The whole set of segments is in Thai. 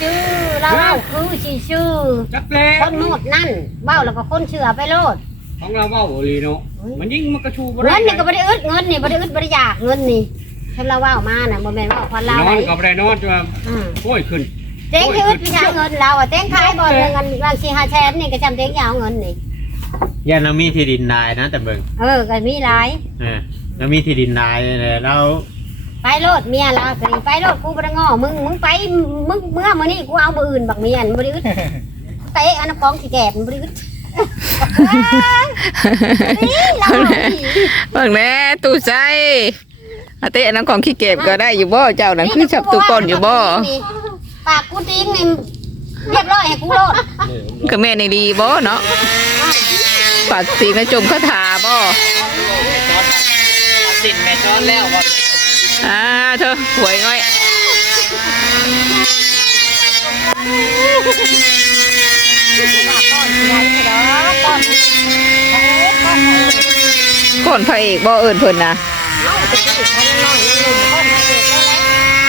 ชื่อเราเว้าคือสิชื่อจักแล้คนโนดนั่นเว้าแล้วก็คนเชื่อไปโลดของเราเว้าอีหลีเนาะมันยิ่งมันกระชูบ่เงิได้นนี่ก็บ่ได้อึดเงินนี่บ่ได้อึดบ่ได้อยากเงินนี่เพิ่นเราเว้ามาน่ะบ่แม่นเว่าคนเรานอได้นก็บ่ได้นอนจนว่าอืมโอ้ยขึ้นเต็งที่อึดวิชาเงินเราอะเต็งขายบ่เงินบางสิ5แสนนี่ก็จำเต็งยาวเงินนี่ย่านเรามีที่ดินนายนะแต่เบิ่งเออก็มีหลายเออเรามีที่ดินนายเนี่ยเรา ไปโลดเมียเราก็นี่ไปโลดกูบ่ได้ง้อมึงมึงไปมึงเมื่อมื้อนี้กูเอาบ่อื่นบักเมียนบ่ได้อึดเตะอันนั้นของสิแก่มันบ่ได้อึดนี่เราเอาอีกเบิ่งแน่ตู้ใจอาเต้อันนั้นของขี้เก็บก็ได้อยู่บ่เจ้านั่นคือจับตู้ก้นอยู่บ่ปากกูติ้งนี่เรียบร้อยให้กูโลดก็แม่ในดีบ่เนาะปากตีนะจมคาถาบ่ติดแม่จอนแล้วว่า อ่าเธอหวยง่อยก้อนใหญ่เด้อนโอ้ก้อนใหญ่ก้นพระเอกบ่เอิ้นเพิ่นนะเอาไปกินกันหน่อยนึงก้อนใหญ่เลยเลย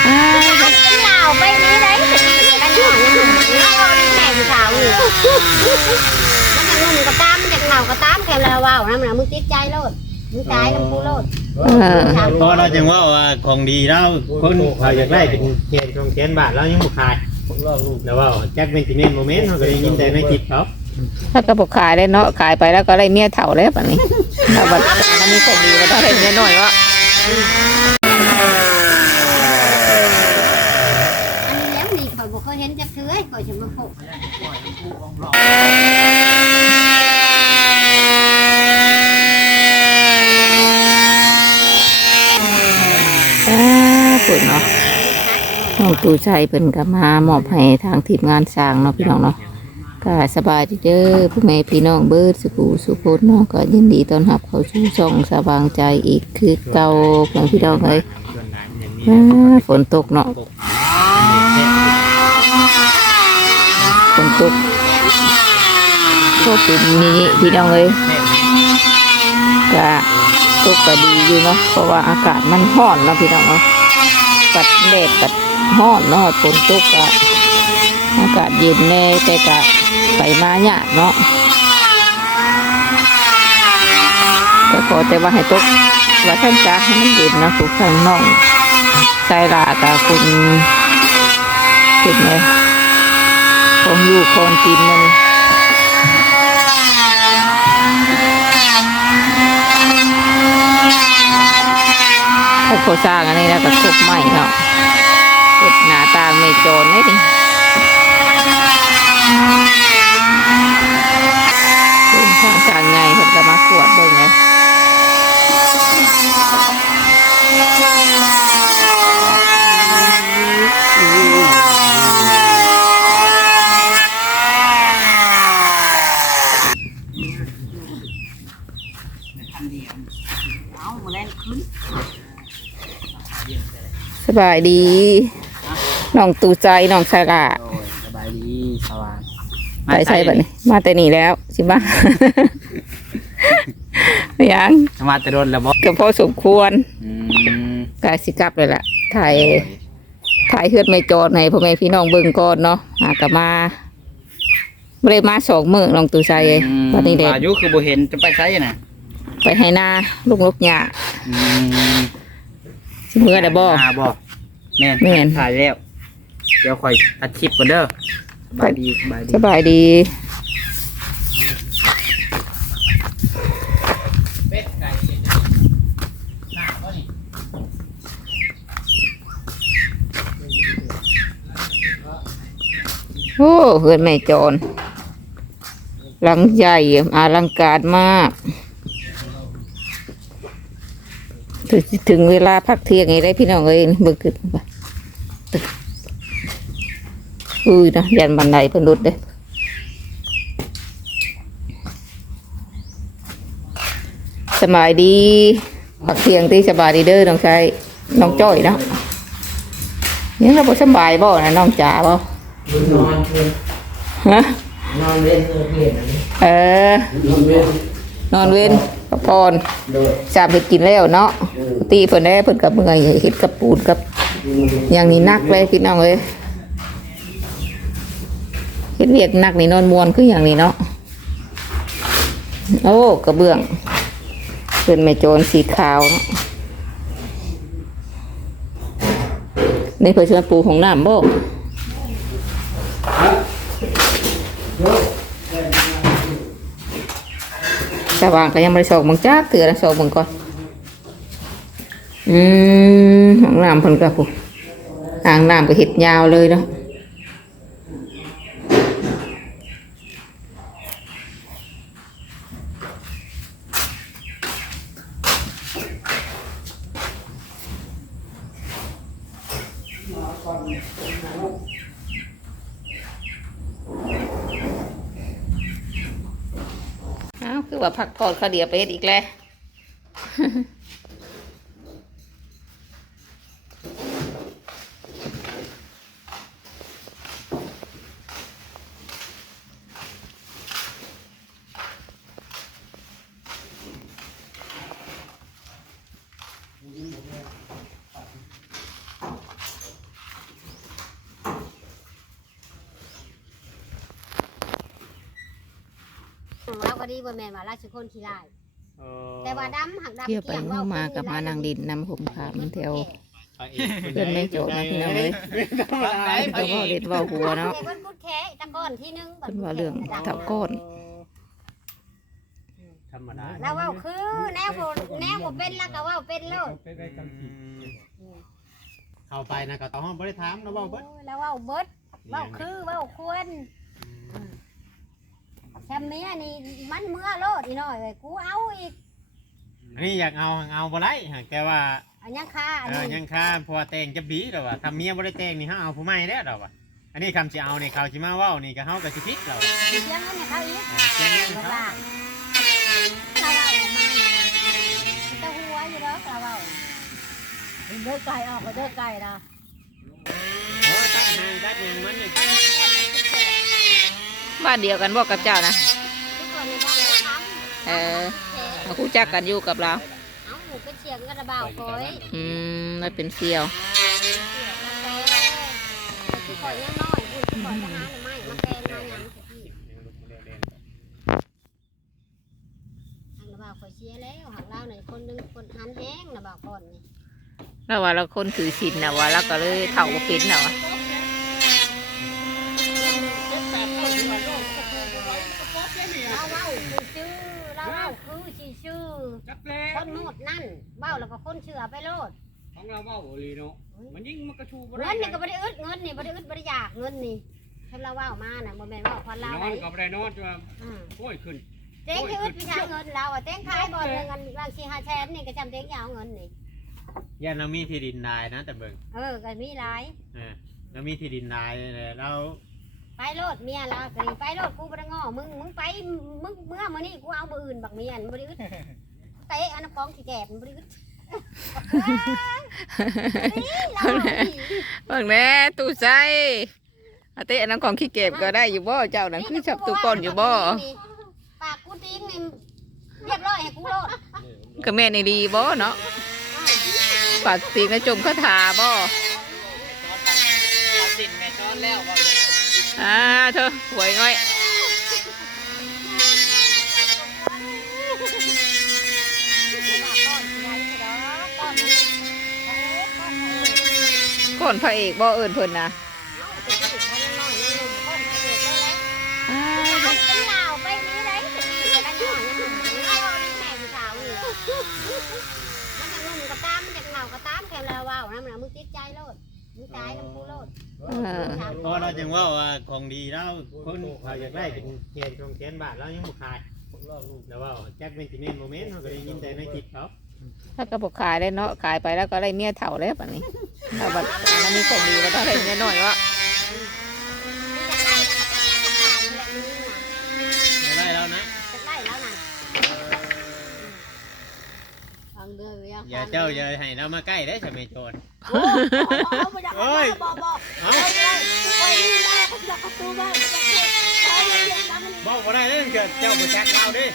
อ่าเอาเป็นเหล่าไปนี้ได้ไปกินกันหน่อยนึงเอาเอาแม่ผู้สาวนี่มันจะนุ่มก็ตามมันจะเหล่าก็ตามแค่เราว้าวนะมันมึงติดใจโลด มึงตายกับกูโลดเออ เพราะเราจึงว่าว่าของดีเราคนเขาอยากได้เป็นเขตของแสนบาทเรายังบ่ขายแล้วว่าแจักเป็นสิแม่นโมเมนต์เขาก็ได้ยินแต่ในคลิปเขาถ้าก็บ่ขายได้เนาะขายไปแล้วก็ได้เมียเฒ่าแล้วบัดนี้ถ้าบัดมันมีของดีว่าได้เมียหน้อยวะอันนี้แล้วนี่ข่อยบ่เคยเห็นจักเทื่อข่อยจะมาพบอ่าปุ่นเนาะ น้องตูใจเพิ่นก็มามอบให้ทางทีมงานสร้างเนาะพี่น้องเนาะก็สบายดีเด้อผู้แม่พี่น้องเบิดสุขุสุขเนาะก็ยินดีต้อนรับเขาสู่ช่องสว่างใจอีกคือเก่าเพื่อนพี่น้องเอ้ยอ่าฝนตกเนาะฝนตกก็เป็นนี้พี่น้องเอ้ยก็ตกก็ดีอยู่เนาะเพราะว่าอากาศมันร้อนเนาะพี่น้องเนาะปัดแดดปัด ร้อนเนาะฝนตกก็อากาศเย็นแน่แต่ก็ไปมาเนี่ยากเนาะแต่ขอแต่ว่าให้ตกว่าท่านจ้าให้มันเย็นนะทุกทางน้องใจลากับคุณคุณเลยของอยู่ของกินมันถ้าเขาสร้างอันนี้แล้วก็ทุบใหม่เนาะ ห็ดหน้าตาไม่โจรเลยดิเป็นทางการไงเพิ่นก็มาขวดเบิ่งเลยสบายดี น้องตูใจน้องสาระโอ้ยสบายดีสว่างไปใช่บัดนี้ มาแต่นี่แล้วสิบ้า ยังมาแต่โดนแล้วบ่ก็พอสมควรอืมกายสิกลับเลยล่ะถ่ายถ่ายเฮือดไม่จอดให้พ่อแม่พี่น้องเบิ่งก่อนเนาะหากลับมาบ่ได้มาสองมื้อน้องตูใจเอ้ยวันนี้เด็อายุคือบ่เห็นจะไปไสน่ะไปให้หน้าลูกนกหญ้าอืมสิมื้อได้บ่อ่าบ่แม่นแม่นถ่ายแล้ว เดี๋ยวค่อยตัดคลิปก่อนเด้อสบายดีสบายดีสบายดีโอ้เฮือนแม่จรหลังใหญ่อลังการมากถึงถึงเวลาพักเที่ยงไงได้พี่น้องเอ้ยเบิ่งขึ้นไป อุ้ยนะยันบันไดเพิ่นรุดเด้สบายดีพักเที่ยงที่สบายดีเด้อน้องชายน้องจ้อยเนาะยังเราบ่สบายบ่นะน้องจ๋าบ่นอนเล่นฮะนอนเล่นเออเล่นอันนี้เออนอนเล่นนอนเว้นพักพรโดยจามเฮ็ดกินแล้วเนาะตีเพิ่นได้เพิ่นกับเมื่อยเฮ็ดกับปูนกับ อย่างนี้นักเลยพี่น้องเอ้ย ฮ็ดเวียกหนักนี่นอนมวนคืออย่างนี้เนาะโอ้กระเบื้องเป็นแม่โจรสีขาวเนาะนี่เพื่อชวนปูของน้ำบ่แต่วางก็ยังไม่ได้สอกมึงจ้าเตือนสอกมึงก่อน อืมห้องน้ำเพิ่นก็ผู้อ่างน้ำก็เห็ดยาวเลยเนาะ อ้าวคือว่าผักผ่อนเขาเดียวไปเฮ็ดอีกแล้ว เราก็ดีบ่แม่นว่าราชคนขี้ร้ายแต่ว่าดำหักดำเที่ยวไปกลี้งเมื่อมากับมานางดินนำผมขามแถวเพื่อนไม่โจทย์นะพี่น้องเอ้ยก็เว่าเล่นเว่าหัวเนาะเพิ่นกุดแค่ตะก้อนที่หนึงเพิ่นว่าเรื่องเท่าก้อน ธรรมดาแล้วเว้าคือแนวบ่แนวบ่เป็นแล้วก็เว้าเป็นโลดเข้าไปนะก็ต้องบ่ได้ถามนะเว้าเบิดโอ้ยแล้วเว้าเบิดเว้าคือเว้าควรแชมเมียนี่มันเมื่อโลดอีน้อยเว้ยกูเอาอีกอันนี้อยากเอาเอาบ่ได้หากแต่ว่าอันยังค่าอันเออนี้ยังค่าเพราะว่าแต่งจะบีแล้วว่าทำเมียบ่ได้แต่งนี่เฮาเอาผู้ใหม่แล้วดอกว่าอันนี้คำสิเอานี่เขาสิมาเว้านี่ก็เฮาก็สิผิดแล้วเสียเงินให้เขาอีก เออเสียเงินบ่เขาว่าเราเอาออกมาเนี่ยเจ้าหัวอยู่เด้อเราเอาเด้อไก่ออกก็เด้อไก่นะ โอ้ยตัดหางตัดหยังมันนี่ บ้านเดียวกันบอกกับเจ้านะ ทุกคนในบ้านเราทำเออเขาคู่จักกันอยู่กับเรา เอาหมูเป็นเชียงกระเบาคอยอืมไม่เป็นเซียว เสียกาแฟคือคอยยังน้อยคุณคอยมาหาหน่อไม้มาแกงมาหยังสิพี่ทางระเบาคอยเชียแล้วหางเล่าหน่อยคนหนึงคนหันแห้งระเบาก่อนนี่แล้วว่าเราคนถือศีลนะว่าเราก็เลยเท่าบ่เป็นนะวะ เราเว้าคือชื่อเราเว้าคือชื่อชื่อ จักแล้คนโนดนั่นเว้าแล้วก็คนเชื่อไปโลดของเราเว้าอีหลีเนาะมันยิ่งมันกระชูบ่เงินนี่ก็บ่ได้อึดเงินนี่บ่ได้อึดบ่ได้อยากเงินนี่ถ้าเราเว้ามาน่ะบ่แม่นเว้าคนเรานอไหนนก็บ่ได้นอนจ้ะอืมโอ้ยขึ้นเต็งที่อึดพี่ชายเงินเราอะเต็งขายบ่เงินบางสี่ห้าแสนนี่ก็จำเต็งยาวเงินนี่ ย่านเรามีที่ดินได้นะแต่เบิ่งเออก็มีหลาย เออเรามีที่ดินได้เลยเราไปโลดเมียเราก็นี่ไปโลดกูบ่ได้ง้อมึงมึงไปมึงเมื่อมื้อนี้กูเอาบ่อื่นบักเมียนบ่ได้อึด เตะอันนั้นของขี้แก่มันบ่ได้อึดนี่เราเอาอีกเบิ่งแน่ตู้ใจอาเต้อันนั้นของขี้เก็บก็ได้อยู่บ่เจ้านั่นคือจับตู้ก่อนอยู่บ่ปากกูติ้งนี่เรียบร้อยให้กูโลดก็แม่นดีบ่เนาะปากตีกระจมคาถาบ่สินแม่ซ้อนแล้วว่าอ่าเธอหวยง่อย อนพระเอกบ่เอิ้นเพิ่นนะอ่ามึงติดใจโลดมึงตายน้ำกูโลดเออพอเราจึงว่าว่าของดีเราคนเขาอยากได้เป็นเทียนของเทียนบาทเรายังบ่ขายแต่ว่าแจ็คเป็นจิเมนโมเมนต์เขาก็ได้ยินแต่ในคลิปเขา ถ้าก็บอกขายได้เนาะขายไปแล้วก็ได้เมียเฒ่าแล้วบัดนี้ถ้าบัดมันมีของดีก็ต้องได้เมียน้อยวะไม่ได้แล้วนะได้แล้วนะฟังเด้อเวียอย่าเจ้าอย่าให้เรามาใกล้ได้ใช่ไหมโจรเอ้ยบอกบอกเอ้าไปนี่แม่เขาจะกระตูบ้านจะเก็บใช้เงินน้ำมันบอกบ่ได้เลยเกิดเจ้าบ่จักเราดิ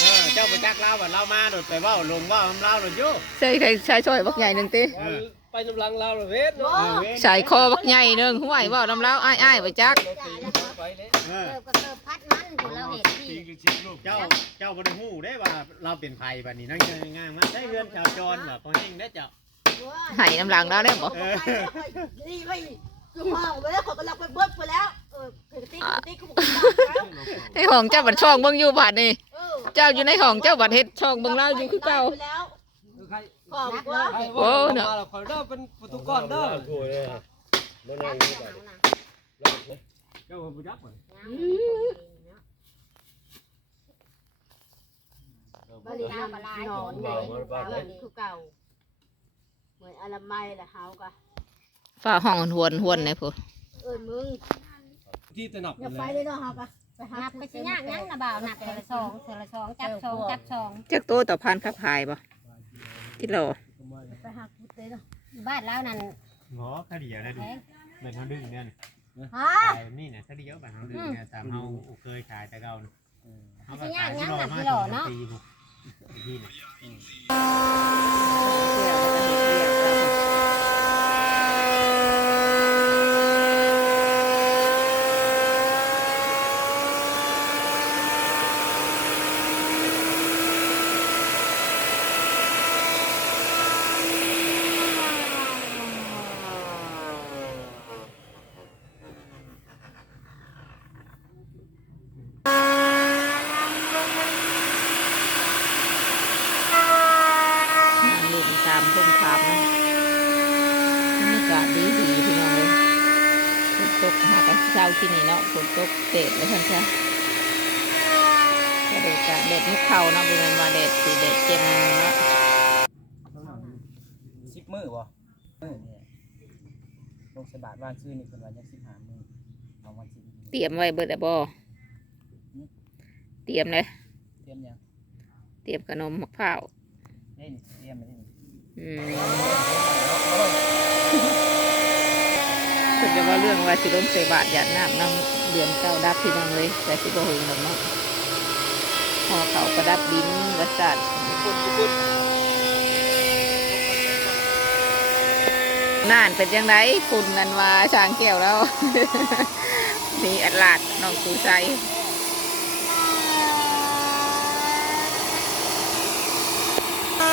เออเจ้าบ่จักเราบัดเรามาโดดไปเว้าลงเว้าน้ำเราโดดอยู่ใช่ใครชายช่วยบักใหญ่หนึ่งตีเออไปน้ำลังเราเลยเวทเออเว้ยสายคอบักใหญ่หนึ่งห้วยว่าลำเล้าอ้ายอ้ายไปจักจ่ายแล้วไปเลยเออเกิบก็เกิบพัดมันผู้เราเห็นที่เจ้าเจ้าบ่ได้ฮู้ได้ว่าเราเป็นไผบัดนี้เนาะง่ายๆมันได้เรือนชาวจรบ่คนเฮงได้เจ้าใหายน้ำหลังแล้วได้บ่เออนี่ไม่จุ่มห้องไว้แล้วเขากำลังไปเบิดไปแล้ว เออเกติ๊กติ๊กเขอกว่าในห้องเจ้าบัดช่องเบิ่งอยู่บาดนี่เจ้าอยู่ในห้องเจ้าบัดเฮ็ดช่องเบิ่งเล่าอยู่คือเก่าขอบว่าใครว่ามาแล้อเด้อเป็นประตูก้อนเด้อน้ำหนาวนเจ้าผู้จักบ่บริหารบรินอนไหนคือเก่าเหมือนอลามัยแหละเฮากะฝ้าห้องหวนหวนเลยพุ่นเอิญมึง ที่ตะหนับอย่าไปเลยเนาะเฮากะไปหานับไปสิยากยังนะบ่าวนับเทอละสองเทอละสองจับสองจับสองจักโตต่อพันครับขายบ่กิโลไปหาพุทธเลยเนาะบ้านแล้วนั่นหมอคดีอะไรดูเป็นเฮาดึงเนี่ยฮะขายนี่เนี่ยคดีเยอะแบบเฮาดึงเนี่ยตามเฮาเคยขายแต่เก่าเฮาก็สิยาขากยยังที่รอน่ะมาพี่สหล่อองเนาะปีบุกที่น่ะนั่งเล่นตามร่มคามนะบรรยากาศดีดีๆพี่น้องเลยฝนตกหากันเช้าที่นี่เนาะฝนตก เตะแล้วท่านจ้ะก็เด็ดกะเด็ดมุกเข่าเนาะเป็นมาเด็ดสีเด็ดเจ็มเนาะสิบมื้อบ่มื้อนี่ลงสบาทวางชื่อนี่เพิ่นว่ายัง15มื้อเอาวันสิบเตรียมไว้เบิดแล้วบ่เตรียมเลยเตรียมยังเตรียมขนมมะพร้าวเล่นเตรียมมาเล่นอืม เพิ่นจะว่าเรื่องว่าสิลงใส่บาตรหยาดน้ำน้ำ เดือนเก้าดับพี่น้องเลยแต่ที่บ่หึงดอกเนาะพอเขากระดับบินวัสัดน่านเป็นยังไงคุณนันวาช้างแก้วแล้ว มีอัดลาดน้องกูใจ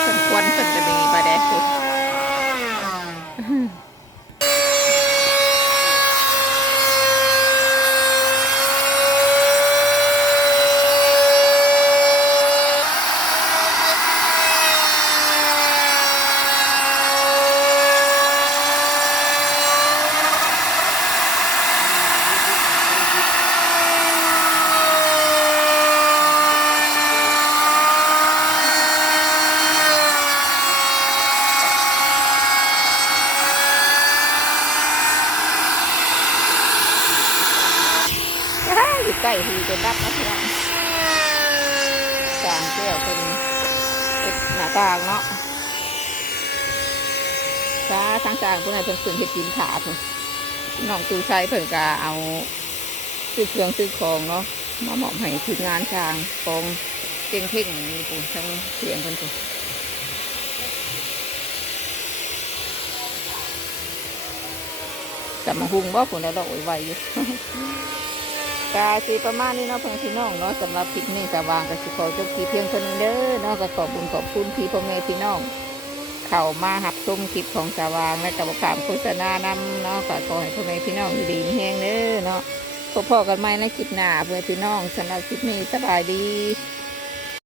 เป็นควนเป็นจะมีปลาแดกคุณ อยู่ ใกล้หูจะดับนะพี่น้องจางแก้วเป็นเป็นหน้าต่างเนาะช้าทางจางพวกนั้นเป็นสื่อเห็ดกินขาเพิ่นน้องตูใช้เพิ่นก็เอาซื้อเครื่องซื้อของเนาะมาหมอบให้ทีมงานจางกองเก่งเพ่งนี่ปูทั้งเสียงเพิ่นปูจะมาหุงบ่ผลแล้วเราโอยไวอยู่ กาสีประมาณนี้เนาะเพื่อนพี่น้องเนาะสำหรับคลิปนี้สว่างกับสิขอจบคลิปเพียงเท่านี้เด้อเนาะก็ขอบคุญขอบคุณพี่พ่อแม่พี่น้อง เข้ามาหับชมคลิปของสว่างและกับขามโฆษณานำเนาะก็ขอให้พ่อแม่พี่น้องดีมีแห้งเด้อเนาะพบพอกันใหม่ในคลิปหน้าเพื่อนพี่น้องสำหรับคลิปนี้สบายดี